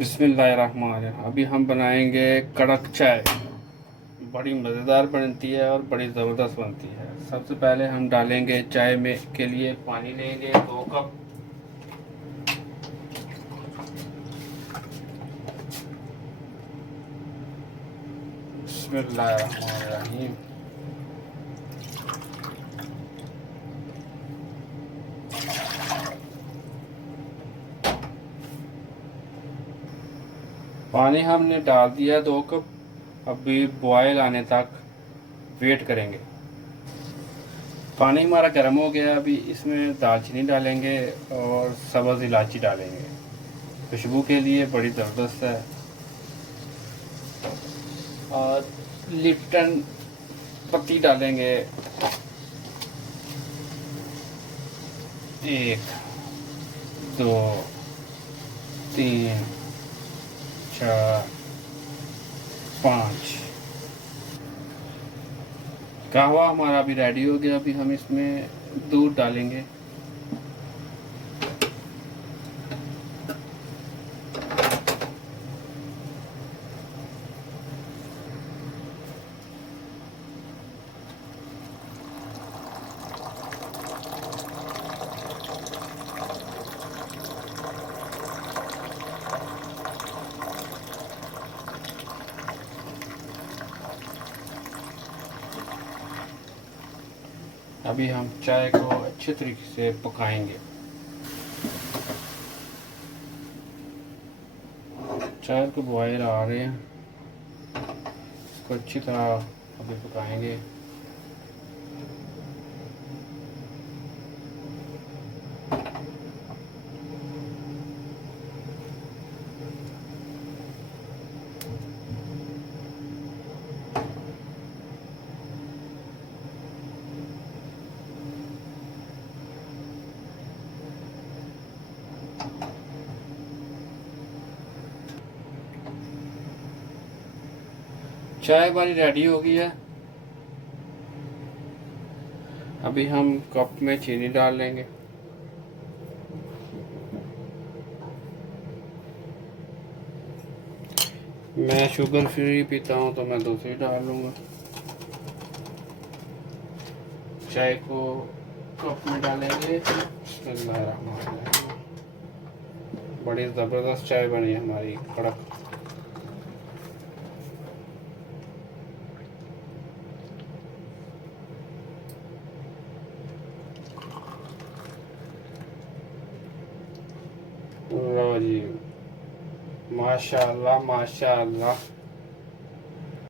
बिस्मिल्लाहिर्रहमानिर्रहीम। अभी हम बनाएंगे कड़क चाय। बड़ी मज़ेदार बनती है और बड़ी ज़बरदस्त बनती है। सबसे पहले हम डालेंगे चाय में के लिए पानी लेंगे 2 कप। बिस्मिल्लाहिर्रहमानिर्रहीम। पानी हमने डाल दिया 2 कप। अभी बॉयल आने तक वेट करेंगे। पानी हमारा गर्म हो गया। अभी इसमें दालचीनी डालेंगे और सब्ज़ इलायची डालेंगे। खुशबू के लिए बड़ी ज़बरदस्त है। और लिप्टन पत्ती डालेंगे 1 2 3 4 5। कहवा हमारा अभी रेडी हो गया। अभी हम इसमें दूध डालेंगे। अभी हम चाय को अच्छे तरीके से पकाएंगे। चाय को बॉयल आ रहे हैं, इसको अच्छी तरह अभी पकाएंगे। चाय हमारी रेडी हो गई है। अभी हम कप में चीनी डाल लेंगे। मैं शुगर फ्री पीता हूँ तो मैं दूसरी डाल लूँगा। चाय को कप में डालेंगे। बिस्मिल्लाहिर्रहमानिर्रहीम। बड़ी ज़बरदस्त चाय बनी है हमारी कड़क। लो जी, माशाअल्लाह माशाअल्लाह।